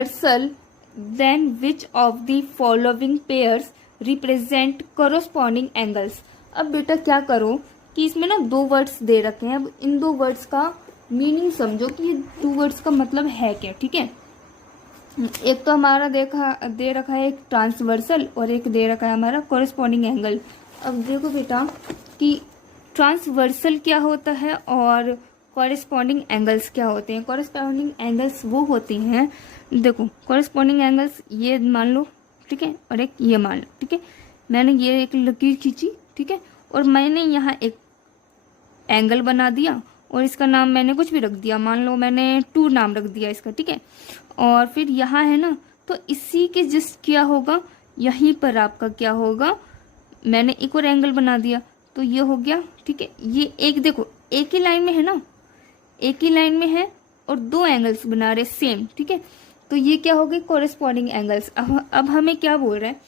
reversal, then which of the following pairs represent corresponding angles। अब बेटा क्या करो कि इसमें ना दो वर्ड्स दे रखे हैं। अब इन दो वर्ड्स का मीनिंग समझो कि ये दो वर्ड्स का मतलब है क्या। ठीक है, एक तो हमारा दे रखा है एक ट्रांसवर्सल और एक दे रखा है हमारा कॉरेस्पॉन्डिंग एंगल। अब देखो बेटा कि ट्रांसवर्सल क्या होता है और कॉरेस्पॉन्डिंग एंगल्स क्या होते हैं। कॉरेस्पॉन्डिंग एंगल्स वो होती हैं, देखो कॉरेस्पॉन्डिंग एंगल्स ये मान लो, ठीक है, और एक ये मान लो। ठीक है, मैंने ये एक लकीर खींची, ठीक है, और मैंने यहाँ एक एंगल बना दिया और इसका नाम मैंने कुछ भी रख दिया, मान लो मैंने 2 नाम रख दिया इसका। ठीक है, और फिर यहाँ है ना, तो इसी के जिस क्या होगा, यहीं पर आपका क्या होगा, मैंने एक और एंगल बना दिया तो ये हो गया। ठीक है, ये एक देखो एक ही लाइन में है ना, एक ही लाइन में है और दो एंगल्स बना रहे सेम। ठीक है, तो ये क्या हो गए कॉरेस्पॉन्डिंग एंगल्स। अब हमें क्या बोल रहे हैं,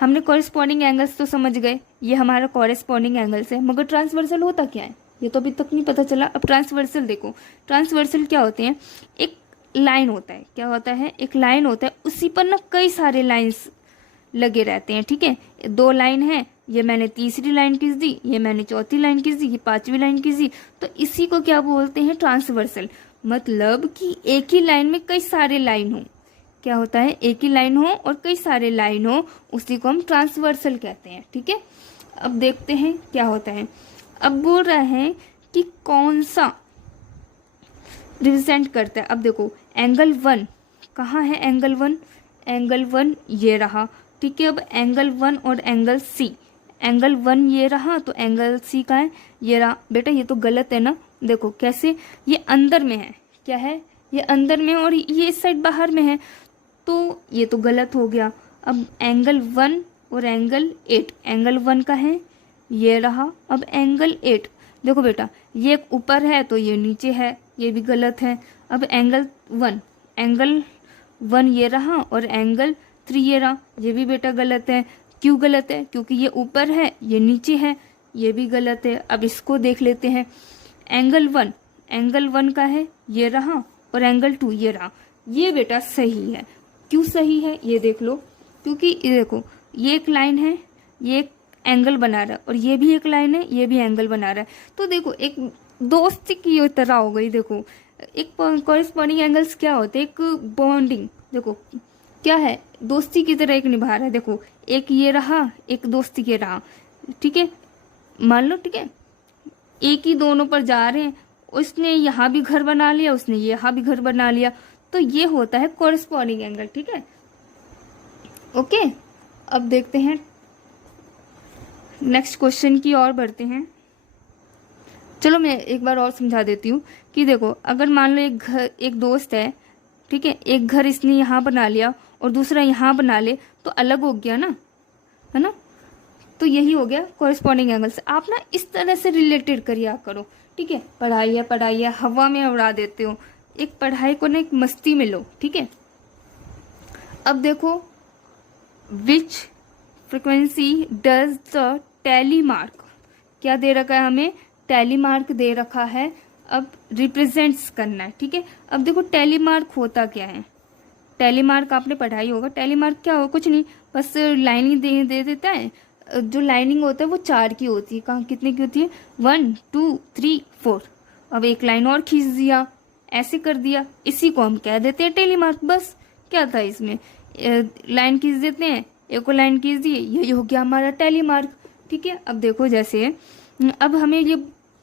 हमने कॉरेस्पॉन्डिंग एंगल्स तो समझ गए, ये हमारा कॉरेस्पॉन्डिंग एंगल्स है, मगर ट्रांसवर्सल होता क्या है ये तो अभी तक नहीं पता चला। अब ट्रांसवर्सल देखो, ट्रांसवर्सल क्या होते हैं, एक लाइन होता है, क्या होता है, एक लाइन होता है, उसी पर ना कई सारे लाइंस लगे रहते हैं। ठीक है, 2 लाइन है, ये मैंने तीसरी लाइन खींच दी, ये मैंने चौथी लाइन खींच दी, ये 5वीं लाइन खींच दी, तो इसी को क्या बोलते हैं ट्रांसवर्सल। मतलब कि एक ही लाइन में कई सारे लाइन हो, क्या होता है, एक ही लाइन हो और कई सारे लाइन हो, उसी को हम ट्रांसवर्सल कहते हैं। ठीक है, अब देखते हैं क्या होता है। अब बोल रहा है कि कौन सा रिप्रेजेंट करता है। अब देखो एंगल 1 कहाँ है, एंगल 1, एंगल 1 ये रहा। ठीक है, अब एंगल 1 और एंगल सी, एंगल 1 ये रहा तो एंगल सी का है ये रहा। बेटा ये तो गलत है ना, देखो कैसे, ये अंदर में है, क्या है, ये अंदर में और ये इस साइड बाहर में है, तो ये तो गलत हो गया। अब एंगल 1 और एंगल 8, एंगल 1 का है ये रहा, अब एंगल 8 देखो बेटा ये ऊपर है तो ये नीचे है, ये भी गलत है। अब एंगल 1 ये रहा और एंगल 3 ये रहा, ये भी बेटा गलत है। क्यों गलत है, क्योंकि ये ऊपर है ये नीचे है, ये भी गलत है। अब इसको देख लेते हैं, एंगल 1 का है ये रहा और एंगल 2 ये रहा, ये बेटा सही है। क्यों सही है ये देख लो, क्योंकि ये देखो ये एक लाइन है, ये एक एंगल बना रहा है और ये भी एक लाइन है, ये भी एंगल बना रहा है, तो देखो एक दोस्ती की तरह हो गई। देखो एक कॉरेस्पॉन्डिंग एंगल्स क्या होते हैं, एक बॉन्डिंग, देखो क्या है, दोस्ती की तरह एक निभा रहा है। देखो एक ये रहा, एक दोस्ती के रहा। ठीक है, मान लो, ठीक है, एक ही दोनों पर जा रहे हैं, उसने यहाँ भी घर बना लिया, उसने यहाँ भी घर बना लिया, तो ये होता है कॉरेस्पॉन्डिंग एंगल। ठीक है, ओके, अब देखते हैं नेक्स्ट क्वेश्चन की ओर बढ़ते हैं। चलो मैं एक बार और समझा देती हूँ कि देखो अगर मान लो एक दोस्त है, ठीक है, एक घर इसने यहाँ बना लिया और दूसरा यहाँ बना ले, तो अलग हो गया ना, है ना, तो यही हो गया कॉरेस्पॉन्डिंग एंगल से। आप ना इस तरह से रिलेटेड करिए करो। ठीक है, पढ़ाई हवा में उड़ा देते हो, एक पढ़ाई को ना एक मस्ती में लो। ठीक है, अब देखो which frequency does the tally mark, क्या दे रखा है हमें, टैली मार्क दे रखा है, अब रिप्रेजेंट्स करना है। ठीक है, अब देखो टैली मार्क होता क्या है, टैली मार्क आपने पढ़ाई होगा, टैली मार्क क्या हो, कुछ नहीं, बस लाइनिंग दे देता है। जो लाइनिंग होता है वो 4 की होती है, कहाँ कितने की होती है, 1 2 3 4। अब एक लाइन और खींच दिया, ऐसे कर दिया, इसी को हम कह देते हैं टैली मार्क। बस क्या था इसमें, लाइन खींच देते हैं, एक और लाइन खींच दी, यही हो गया हमारा टैली मार्क। ठीक है, अब देखो जैसे अब हमें ये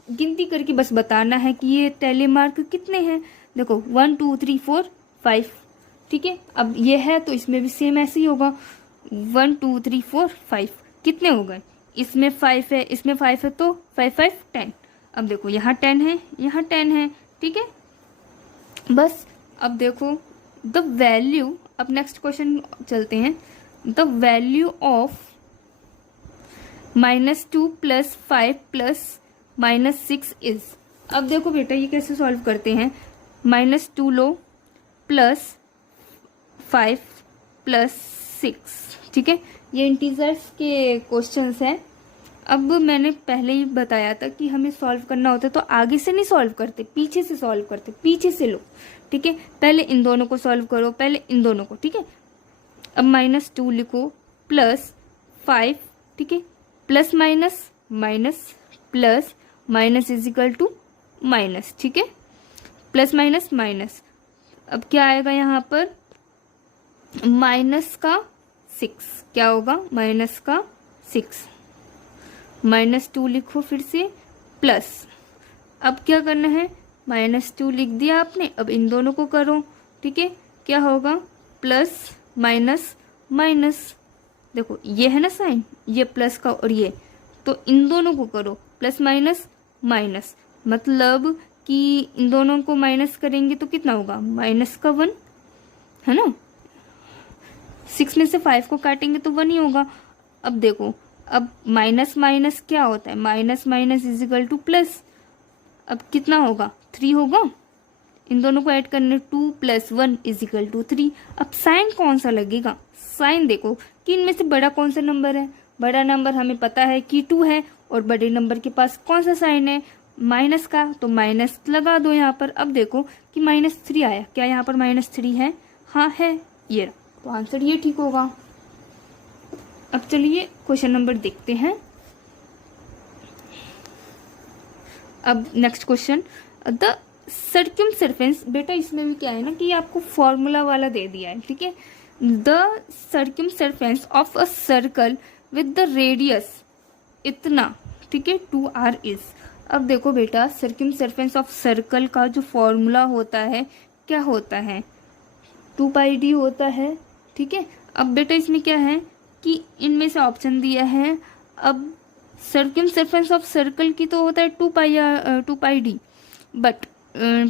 गिनती करके बस बताना है कि ये टैली मार्क कितने हैं। देखो 1 2 3 4 5। ठीक है, अब ये है तो इसमें भी सेम ऐसे ही होगा, 1 2 3 4 5 कितने हो गए, इसमें 5 है, इसमें 5 है, तो 5 5 10। अब देखो यहाँ 10 है, यहाँ 10 है। ठीक है, बस अब देखो द वैल्यू, अब नेक्स्ट क्वेश्चन चलते हैं, द वैल्यू ऑफ -2 + 5 + -6 इज। अब देखो बेटा ये कैसे सॉल्व करते हैं, -2 लो प्लस 5 + 6। ठीक है, ये इंटीजर्स के क्वेश्चंस हैं। अब मैंने पहले ही बताया था कि हमें सॉल्व करना होता है तो आगे से नहीं सॉल्व करते, पीछे से सॉल्व करते, पीछे से लो। ठीक है, पहले इन दोनों को सॉल्व करो, पहले इन दोनों को, ठीक है। अब -2 लिखो प्लस 5, ठीक है, plus minus minus plus minus is equal to minus, ठीक है, प्लस माइनस माइनस। अब क्या आएगा यहाँ पर, -6, क्या होगा, -6, -2 लिखो फिर से प्लस। अब क्या करना है, -2 लिख दिया आपने, अब इन दोनों को करो, ठीक है, क्या होगा, प्लस माइनस माइनस। देखो ये है ना साइन, ये प्लस का और ये, तो इन दोनों को करो, प्लस माइनस माइनस, मतलब कि इन दोनों को माइनस करेंगे तो कितना होगा, -1 है ना। 6 में से 5 को काटेंगे तो 1 ही होगा। अब देखो, अब माइनस माइनस क्या होता है, minus minus is equal two plus. अब कितना होगा, 3 होगा। इन दोनों को ऐड करने 2 + 1 इज इक्वल टू 3। अब साइन कौन सा लगेगा, साइन देखो कि इनमें से बड़ा कौन सा नंबर है, बड़ा नंबर हमें पता है कि 2 है, और बड़े नंबर के पास कौन सा साइन है, माइनस का, तो माइनस लगा दो यहाँ पर। अब देखो कि -3 आया, क्या यहाँ पर -3 है, हाँ है, ये तो आंसर ये ठीक होगा। अब चलिए क्वेश्चन नंबर देखते हैं। अब नेक्स्ट क्वेश्चन, द सर्कमसर्फेंस, बेटा इसमें भी क्या है ना कि आपको फॉर्मूला वाला दे दिया है, ठीक है। The circumference of a circle with the radius इतना, ठीक है, 2r इज। अब देखो बेटा, सर्कमसर्फेंस ऑफ सर्कल का जो फॉर्मूला होता है क्या होता है, 2πd होता है, ठीक है। अब बेटा इसमें क्या है कि इनमें से ऑप्शन दिया है, अब सर्कमसर्फेंस ऑफ सर्कल की तो होता है 2πd, बट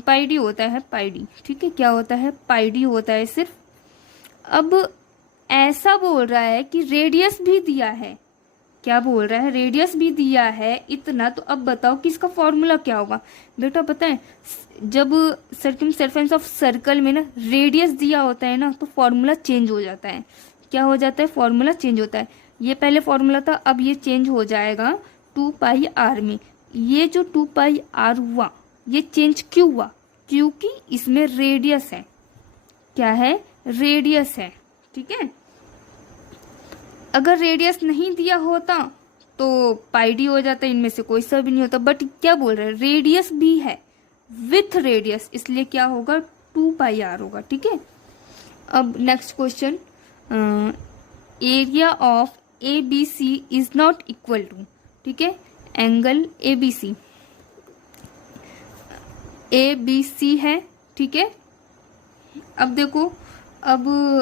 पाइडी होता है, पाइडी, ठीक है, क्या होता है, पाइडी होता है सिर्फ। अब ऐसा बोल रहा है कि रेडियस भी दिया है, क्या बोल रहा है, रेडियस भी दिया है इतना, तो अब बताओ कि इसका फॉर्मूला क्या होगा। बेटा पता है, जब सर्कमसर्फेंस ऑफ सर्कल में ना रेडियस दिया होता है ना, तो फॉर्मूला चेंज हो जाता है। क्या हो जाता है, फॉर्मूला चेंज होता है। ये पहले फॉर्मूला था, अब ये चेंज हो जाएगा 2πr में। ये जो 2πr हुआ, ये चेंज क्यों हुआ, क्योंकि इसमें रेडियस है, क्या है, रेडियस है, ठीक है। अगर रेडियस नहीं दिया होता तो पाइडी हो जाता, इनमें से कोई सा भी नहीं होता, बट क्या बोल रहे हैं, रेडियस भी है विथ रेडियस, इसलिए क्या होगा, 2πr होगा, ठीक है। अब next question, area of ABC is not equal to, ठीक है, एंगल ABC है, ठीक है। अब देखो, अब